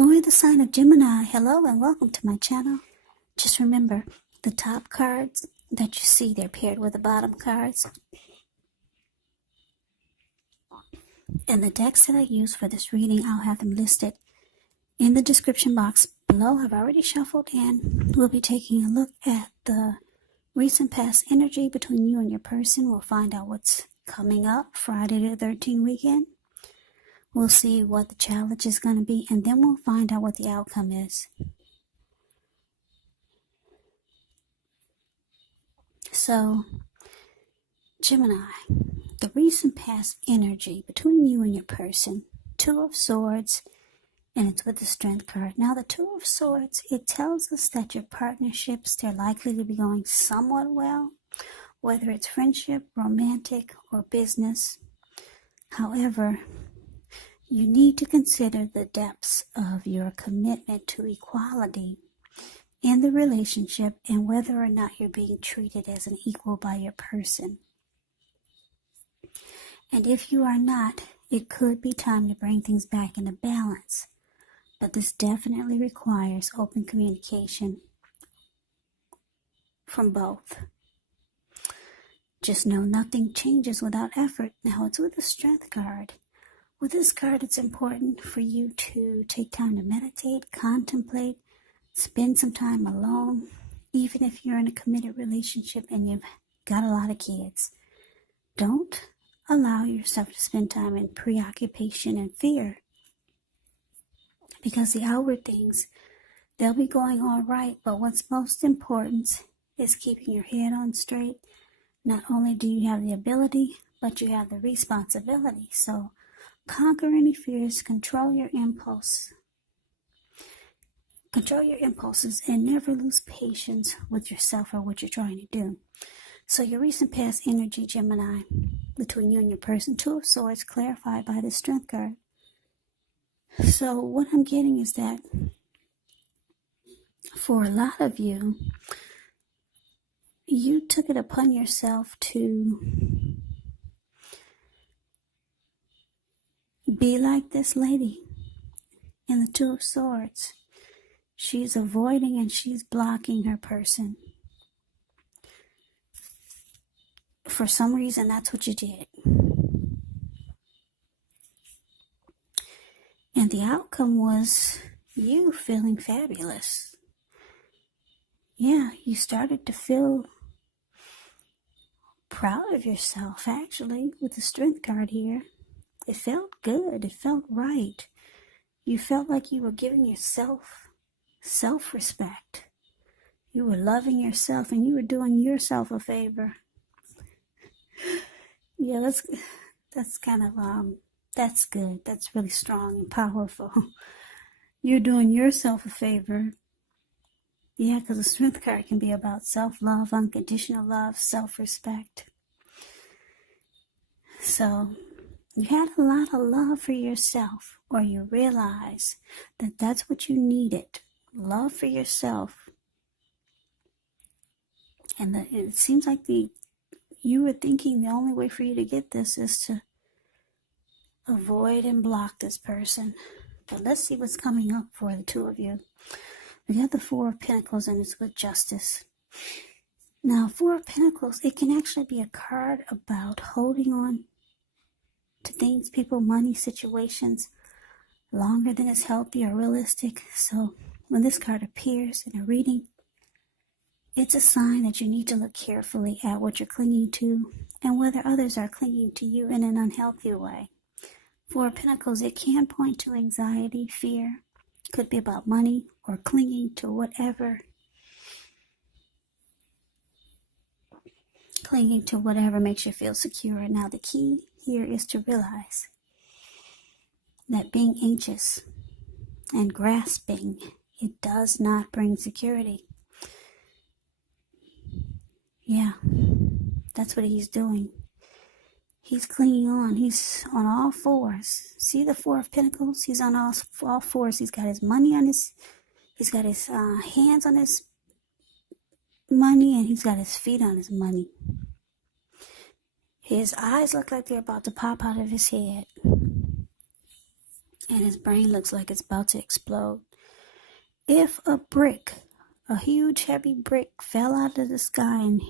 For the sign of Gemini, hello and welcome to my channel. Just remember, the top cards that you see, they're paired with the bottom cards. And the decks that I use for this reading, I'll have them listed in the description box below. I've already shuffled and we'll be taking a look at the recent past energy between you and your person. We'll find out what's coming up Friday the 13th weekend. We'll see what the challenge is going to be, and then we'll find out what the outcome is. So, Gemini, the recent past energy between you and your person, Two of Swords, and it's with the Strength card. Now, the Two of Swords, it tells us that your partnerships, they're likely to be going somewhat well, whether it's friendship, romantic, or business. However, you need to consider the depths of your commitment to equality in the relationship and whether or not you're being treated as an equal by your person. And if you are not, it could be time to bring things back into balance. But this definitely requires open communication from both. Just know nothing changes without effort. Now, it's with the Strength card. With this card, it's important for you to take time to meditate, contemplate, spend some time alone, even if you're in a committed relationship and you've got a lot of kids. Don't allow yourself to spend time in preoccupation and fear, because the outward things, they'll be going all right, but what's most important is keeping your head on straight. Not only do you have the ability, but you have the responsibility. So conquer any fears, control your impulses, and never lose patience with yourself or what you're trying to do. So your recent past energy, Gemini, between you and your person, Two of Swords, clarified by the Strength card. So what I'm getting is that for a lot of you, you took it upon yourself to be like this lady in the Two of Swords. She's avoiding and she's blocking her person. For some reason, that's what you did. And the outcome was you feeling fabulous. Yeah, you started to feel proud of yourself, actually, with the Strength card here. It felt good. It felt right. You felt like you were giving yourself self-respect. You were loving yourself and you were doing yourself a favor. Yeah, that's kind of, that's good. That's really strong and powerful. You're doing yourself a favor. Yeah, because the Strength card can be about self-love, unconditional love, self-respect. So you had a lot of love for yourself, or you realize that that's what you needed, love for yourself. And it seems like you were thinking the only way for you to get this is to avoid and block this person. But let's see what's coming up for the two of you. We got the Four of Pentacles, and it's with Justice. Now, Four of Pentacles, it can actually be a card about holding on to things, people, money, situations longer than is healthy or realistic. So when this card appears in a reading, it's a sign that you need to look carefully at what you're clinging to and whether others are clinging to you in an unhealthy way. Four of Pentacles, it can point to anxiety, fear. Could be about money or clinging to whatever makes you feel secure. Now, the key here is to realize that being anxious and grasping, it does not bring security. Yeah, that's what he's doing. He's clinging on. He's on all fours. See the Four of Pentacles? He's on all fours. He's got his money on he's got his hands on his money, and he's got his feet on his money. His eyes look like they're about to pop out of his head. and his brain looks like it's about to explode. If a huge heavy brick fell out of the sky and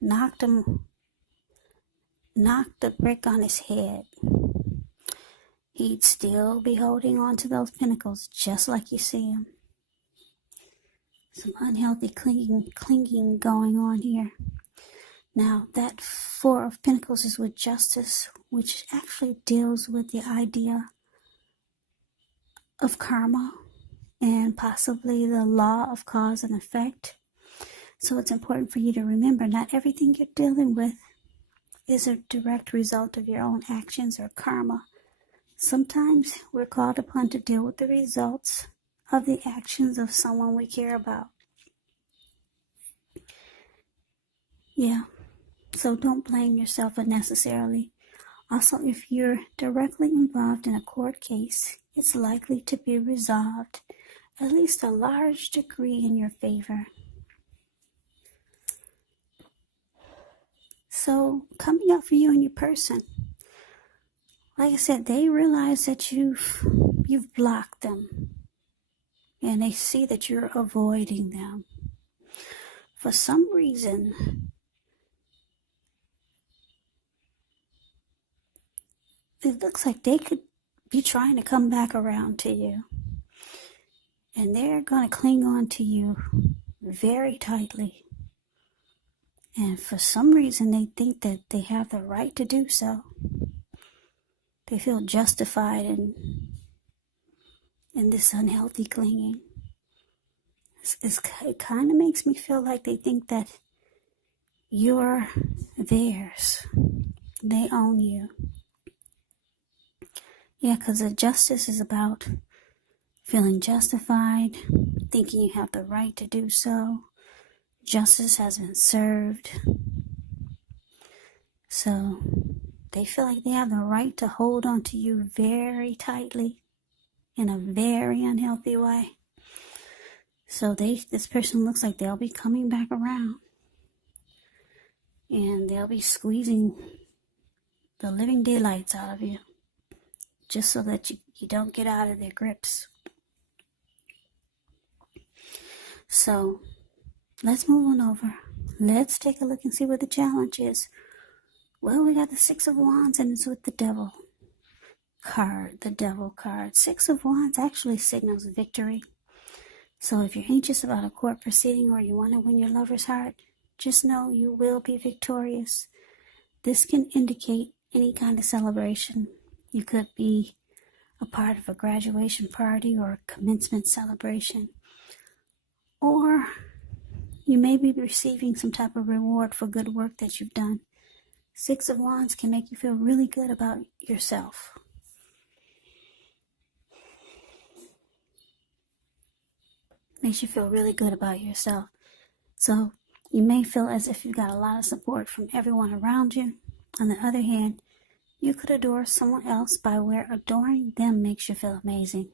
knocked the brick on his head, he'd still be holding on to those pinnacles just like you see him. Some unhealthy clinging going on here. Now, that Four of Pentacles is with justice, which actually deals with the idea of karma and possibly the law of cause and effect. So it's important for you to remember, not everything you're dealing with is a direct result of your own actions or karma. Sometimes we're called upon to deal with the results of the actions of someone we care about. Yeah, so don't blame yourself unnecessarily. Also, if you're directly involved in a court case, it's likely to be resolved, at least a large degree, in your favor. So, coming up for you and your person, like I said, they realize that you've blocked them, and they see that you're avoiding them. For some reason, it looks like they could be trying to come back around to you, and they're going to cling on to you very tightly. And for some reason, they think that they have the right to do so. They feel justified in this unhealthy clinging. It kind of makes me feel like they think that you're theirs. They own you. Yeah, because the justice is about feeling justified, thinking you have the right to do so. Justice has been served. So they feel like they have the right to hold on to you very tightly in a very unhealthy way. So this person looks like they'll be coming back around, and they'll be squeezing the living daylights out of you just so that you don't get out of their grips. So let's move on over. Let's take a look and see what the challenge is. Well, we got the Six of Wands, and it's with the Devil card, the Devil card. Six of Wands actually signals victory. So if you're anxious about a court proceeding or you want to win your lover's heart, just know you will be victorious. This can indicate any kind of celebration. You could be a part of a graduation party or a commencement celebration. Or you may be receiving some type of reward for good work that you've done. Six of Wands can make you feel really good about yourself. Makes you feel really good about yourself. So you may feel as if you've got a lot of support from everyone around you. On the other hand, you could adore someone else by where adoring them makes you feel amazing.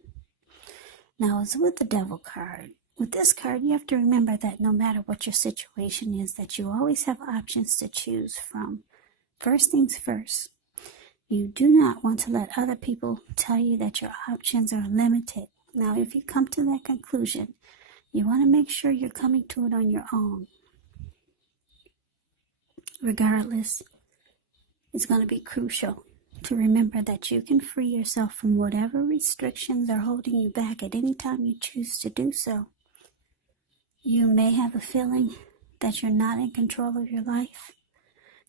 Now, it's with the Devil card. With this card, you have to remember that no matter what your situation is, that you always have options to choose from. First things first, you do not want to let other people tell you that your options are limited. Now, if you come to that conclusion, you want to make sure you're coming to it on your own. Regardless, it's going to be crucial to remember that you can free yourself from whatever restrictions are holding you back at any time you choose to do so. You may have a feeling that you're not in control of your life.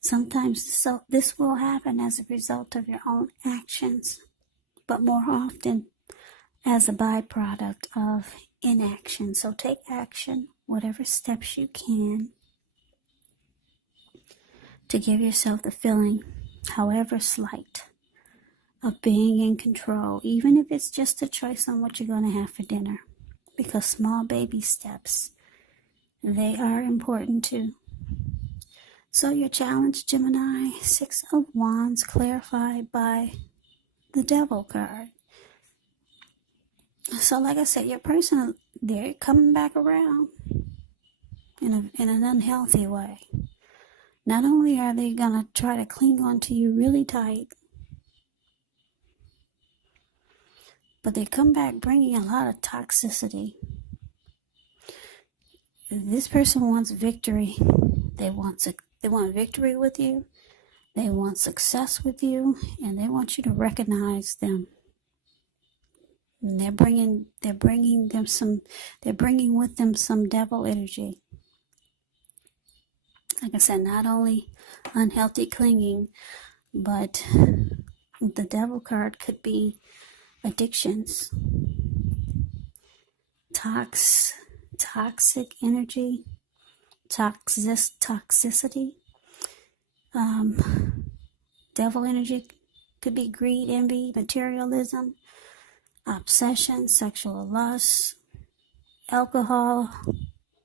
Sometimes this will happen as a result of your own actions, but more often as a byproduct of inaction. So take action, whatever steps you can, to give yourself the feeling, however slight, of being in control, even if it's just a choice on what you're going to have for dinner. Because small baby steps, they are important too. So your challenge, Gemini, Six of Wands, clarified by the Devil card. So like I said, your person, they're coming back around in an unhealthy way. Not only are they going to try to cling on to you really tight, but they come back bringing a lot of toxicity. This person wants victory. They want victory with you. They want success with you, and they want you to recognize them. And they're bringing with them some devil energy. Like I said, not only unhealthy clinging, but the devil card could be addictions, toxic energy, toxicity. Devil energy could be greed, envy, materialism, obsession, sexual lust, alcohol,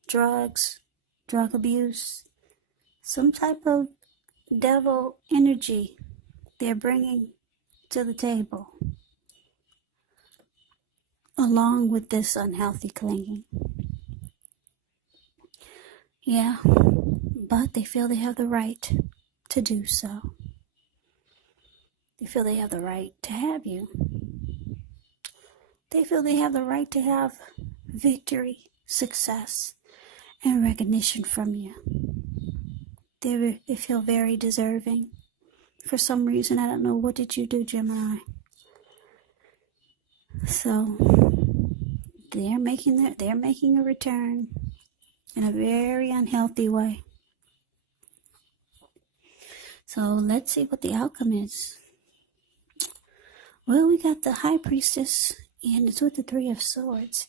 drugs, drug abuse, some type of devil energy they're bringing to the table, along with this unhealthy clinging. Yeah, but they feel they have the right to do so. They feel they have the right to have you. They feel they have the right to have victory, success, and recognition from you. They feel very deserving. For some reason, I don't know, what did you do, Gemini? So they're making a return in a very unhealthy way. So let's see what the outcome is. Well, we got the High Priestess, and it's with the Three of Swords.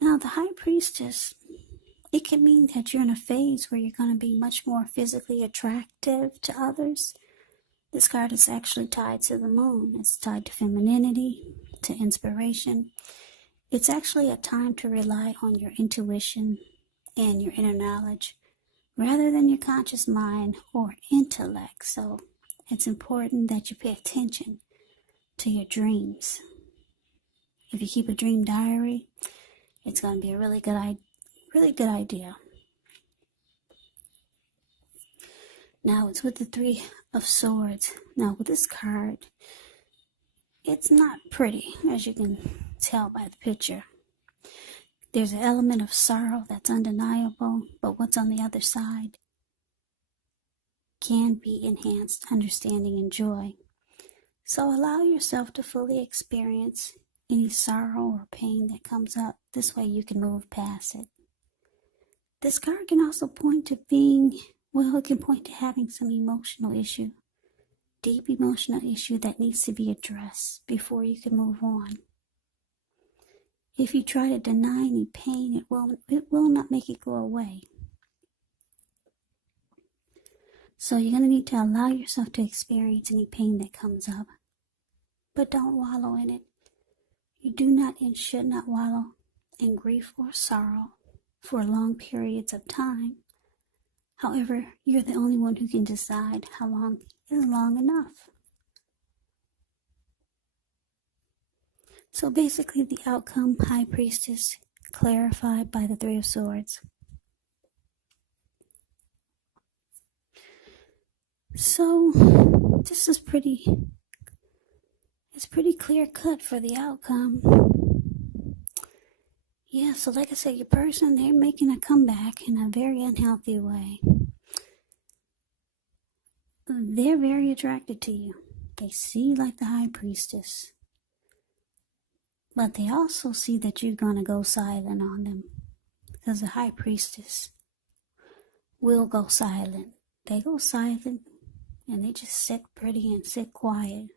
Now, the High Priestess, it can mean that you're in a phase where you're going to be much more physically attractive to others. This card is actually tied to the moon. It's tied to femininity, to inspiration. It's actually a time to rely on your intuition and your inner knowledge rather than your conscious mind or intellect. So it's important that you pay attention to your dreams. If you keep a dream diary, it's going to be a really good idea. Now it's with the Three of Swords. Now with this card, it's not pretty, as you can tell by the picture. There's an element of sorrow that's undeniable, but what's on the other side can be enhanced understanding and joy. So allow yourself to fully experience any sorrow or pain that comes up. This way you can move past it. This card can also point to it can point to having some emotional issue, deep emotional issue that needs to be addressed before you can move on. If you try to deny any pain, it will not make it go away. So you're going to need to allow yourself to experience any pain that comes up, but don't wallow in it. You do not and should not wallow in grief or sorrow for long periods of time. However, you're the only one who can decide how long is long enough. So basically the outcome, High Priestess, clarified by the Three of Swords. So this is pretty clear cut for the outcome. Yeah, so like I said, your person, they're making a comeback in a very unhealthy way. They're very attracted to you. They see you like the High Priestess. But they also see that you're going to go silent on them. Because the High Priestess will go silent. They go silent and they just sit pretty and sit quiet.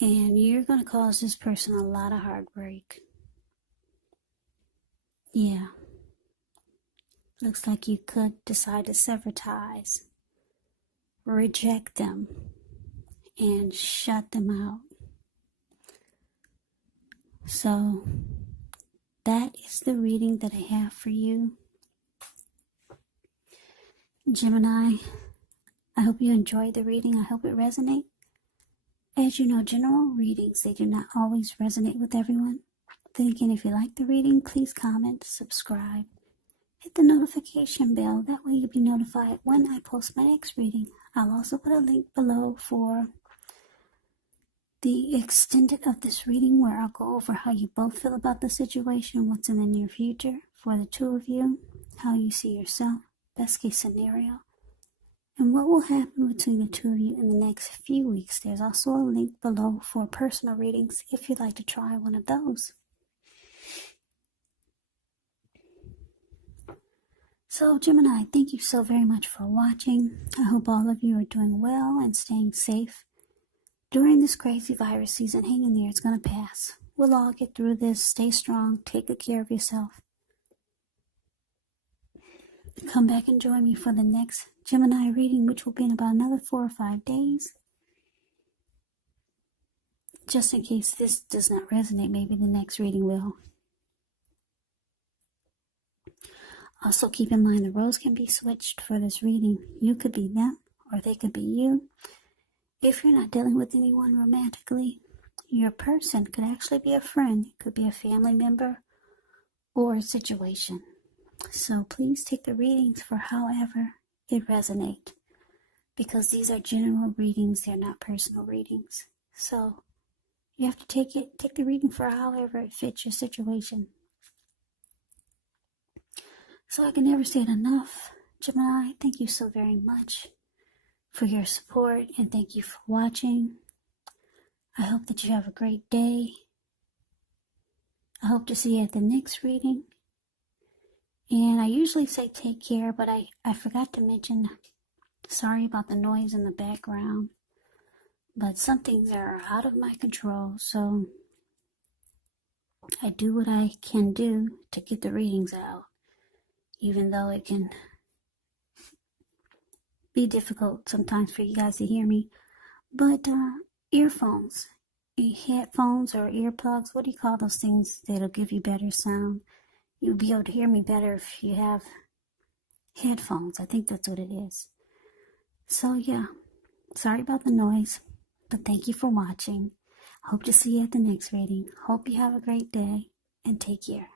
And you're going to cause this person a lot of heartbreak. Yeah. Looks like you could decide to sever ties, reject them, and shut them out. So that is the reading that I have for you, Gemini. I hope you enjoyed the reading. I hope it resonates. As you know, general readings, they do not always resonate with everyone. Then again, if you like the reading, please comment, subscribe, hit the notification bell. That way you'll be notified when I post my next reading. I'll also put a link below for the extended of this reading where I'll go over how you both feel about the situation, what's in the near future for the two of you, how you see yourself, best case scenario, and what will happen between the two of you in the next few weeks. There's also a link below for personal readings if you'd like to try one of those. So Gemini, thank you so very much for watching. I hope all of you are doing well and staying safe during this crazy virus season. Hang in there, it's going to pass. We'll all get through this. Stay strong, take good care of yourself. Come back and join me for the next Gemini reading, which will be in about another 4 or 5 days. Just in case this does not resonate, maybe the next reading will. Also keep in mind the roles can be switched for this reading. You could be them or they could be you. If you're not dealing with anyone romantically, your person could actually be a friend. It could be a family member or a situation. So please take the readings for however it resonates, because these are general readings, they're not personal readings. So you have to take the reading for however it fits your situation. So I can never say it enough. Gemini, thank you so very much for your support, and thank you for watching. I hope that you have a great day. I hope to see you at the next reading. And I usually say take care, but I forgot to mention, sorry about the noise in the background, but some things are out of my control, so I do what I can do to get the readings out, even though it can be difficult sometimes for you guys to hear me. But earphones, headphones or earplugs, what do you call those things that'll give you better sound? You'll be able to hear me better if you have headphones. I think that's what it is. So yeah, sorry about the noise, but thank you for watching. Hope to see you at the next reading. Hope you have a great day and take care.